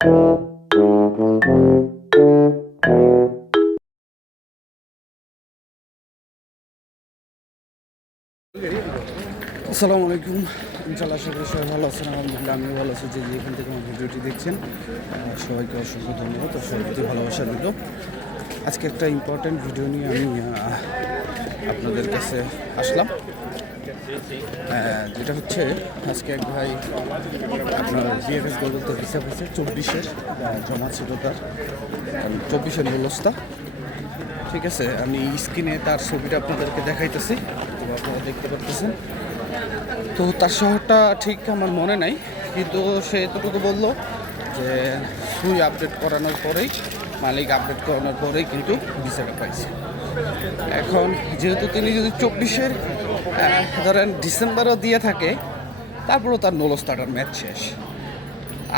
আসসালামু আলাইকুম। ইনশাল্লাহ করি সবাই ভালো আছেন। আলহামদুলিল্লাহ আমিও ভালো আছি। যে যেখান থেকে আমার ভিডিওটি দেখছেন সবাইকে অসংখ্য ধন্যবাদ সবার প্রতি ভালোবাসা রইল আজকে একটা ইম্পর্ট্যান্ট ভিডিও নিয়ে আমি আপনাদের কাছে আসলাম। যেটা হচ্ছে, আজকে এক ভাই আপনার বিএফএস গোলতে হিসাব হয়েছে, চব্বিশের জমা ছিল তার। চব্বিশের মূলস্তা ঠিক আছে, আমি স্ক্রিনে তার ছবিটা আপনাদেরকে দেখাইতেছি আপনারা দেখতে পারতেছেন। তো তার শহরটা ঠিক আমার মনে নাই, কিন্তু সে এতটুকু বলল যে, সুই আপডেট করানোর পরেই, মালিক আপডেট করানোর পরেই কিন্তু ভিসাটা পাইছে। এখন যেহেতু তিনি যদি চব্বিশের ধরেন ডিসেম্বরও দিয়ে থাকে, তারপরেও তার নলস্তাটার ম্যাচ শেষ।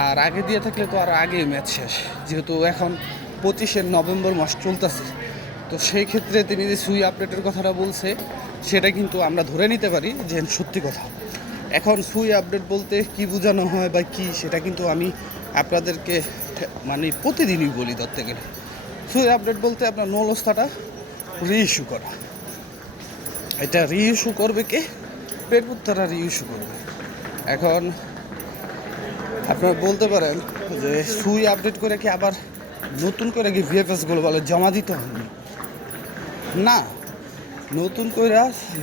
আর আগে দিয়ে থাকলে তো আর আগেই ম্যাচ শেষ। যেহেতু এখন পঁচিশের নভেম্বর মাস চলতেছে, তো সেই ক্ষেত্রে তিনি যে সুই আপডেটের কথাটা বলছে, সেটা কিন্তু আমরা ধরে নিতে পারি যে সত্যি কথা। এখন সুই আপডেট বলতে কি বোঝানো হয় বা কি, সেটা কিন্তু আমি আপনাদেরকে মানে প্রতিদিনই বলি ধরতে গেলে সুই আপডেট বলতে আপনার নলস্থাটা রিইস্যু করা। এটা রিইস্যু করবে কে? পেরপুর তারা রিইস্যু করবে। এখন আপনারা বলতে পারেন যে সুই আপডেট করে কি আবার নতুন করে কি ভিএফএস গ্লোবালে জমা দিতে হয়নি না। নতুন করে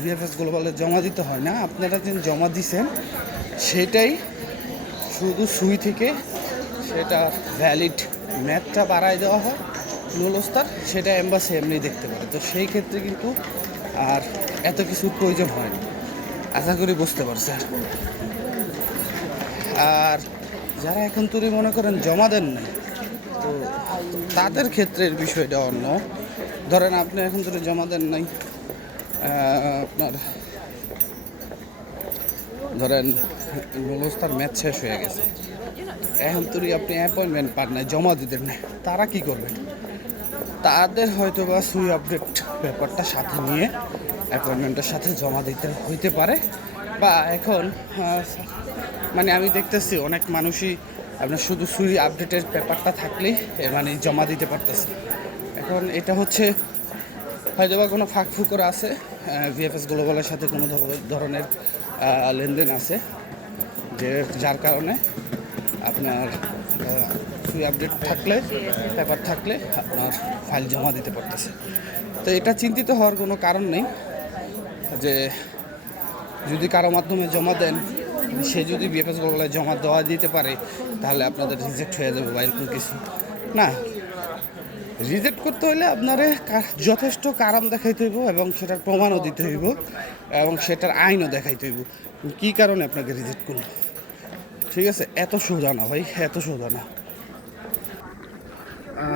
ভিএফএস গ্লোবালে জমা দিতে হয় না। আপনারা যে জমা দিছেন, সেটাই শুধু সুই থেকে সেটা ভ্যালিড ম্যাথটা বাড়ায় দেওয়া হয়। মূলস্তার সেটা এম্বাসি এমনি দেখতে পারে। তো সেই ক্ষেত্রে কিন্তু আর এত কিছুর প্রয়োজন হয় না। আশা করি বুঝতে পারছেন। আর যারা এখন তুলি মনে করেন জমা দেন নাই, তো তাদের ক্ষেত্রের বিষয়টা অন্য। ধরেন আপনি এখন তুলি জমা দেন নাই আপনার ধরেন মূলস্তার ম্যাচ শেষ হয়ে গেছে। এখন তুলি আপনি অ্যাপয়েন্টমেন্ট পান নাই, জমা দিতেন না তারা কি করবেন তাদের হয়তো বা সুই আপডেট ব্যাপারটা সাথে নিয়ে অ্যাপয়েন্টমেন্টের সাথে জমা দিতে হইতে পারে। বা এখন মানে আমি দেখতেছি অনেক মানুষই আপনার শুধু সুই আপডেটের ব্যাপারটা থাকলেই মানে জমা দিতে পারতেছে। এখন এটা হচ্ছে হয়তো বা কোনো ফাঁক ফুকর আছে ভিএফএস গ্লোবালের সাথে কোনো ধরনের লেনদেন আছে, যে যার কারণে আপনার সুই আপডেট থাকলে পেপার থাকলে আপনার ফাইল জমা দিতে পারতেছে। তো এটা চিন্তিত হওয়ার কোনো কারণ নেই যে যদি কারও মাধ্যমে জমা দেন, সে যদি বিএফএস গ্লোবালে জমা দেওয়া দিতে পারে, তাহলে আপনাদের রিজেক্ট হয়ে যাবে বা এরকম কিছু না রিজেক্ট করতে হলে আপনারে যথেষ্ট কারণ দেখাইতে হইব এবং সেটার প্রমাণও দিতে হইব এবং সেটার আইনও দেখাইতে হইব। কী কারণে আপনাকে রিজেক্ট করল? ঠিক আছে, এত সোজা না ভাই, এত সোজা না।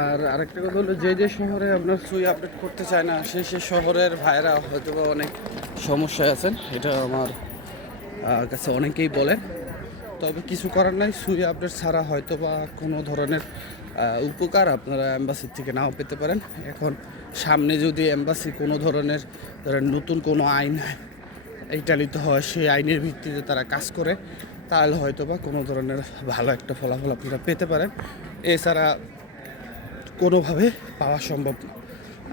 আর আরেকটা কথা হলো, যে যে শহরে আপনার সুই আপডেট করতে চায় না সেই সেই শহরের ভাইরা হয়তো বা অনেক সমস্যায় আছেন, এটা আমার কাছে অনেকেই বলেন। তবে কিছু করার নাই সুই আপডেট ছাড়া হয়তো বা কোনো ধরনের উপকার আপনারা অ্যাম্বাসির থেকে নাও পেতে পারেন। এখন সামনে যদি অ্যাম্বাসি কোনো ধরনের, ধরেন নতুন কোনো আইন ইটালিতে হয়, সেই আইনের ভিত্তিতে তারা কাজ করে। তাহলে হয়তো বা কোনো ধরনের ভালো একটা ফলাফল আপনারা পেতে পারেন। এছাড়া কোনোভাবে পাওয়া সম্ভব না।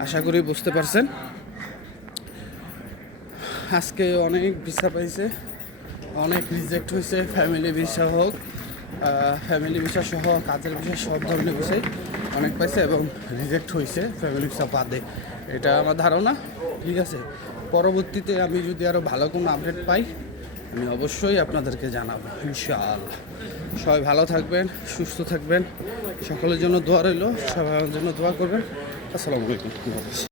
আশা করি বুঝতে পারছেন। আজকে অনেক ভিসা পাইছে, অনেক রিজেক্ট হয়েছে ফ্যামিলি ভিসা হোক ফ্যামিলি ভিসা সহ, কাজের ভিসা সব ধরনের ভিসাই অনেক পাইছে এবং রিজেক্ট হয়েছে ফ্যামিলি বাদে। এটা আমার ধারণা, ঠিক আছে? পরবর্তীতে আমি যদি আরও ভালো কোনো আপডেট পাই, আমি অবশ্যই আপনাদেরকে জানাব ইনশাল সবাই ভালো থাকবেন, সুস্থ থাকবেন। সকলের জন্য দোয়া রইল, সবাই আমার জন্য দোয়া করবেন। আসসালামু আলাইকুম।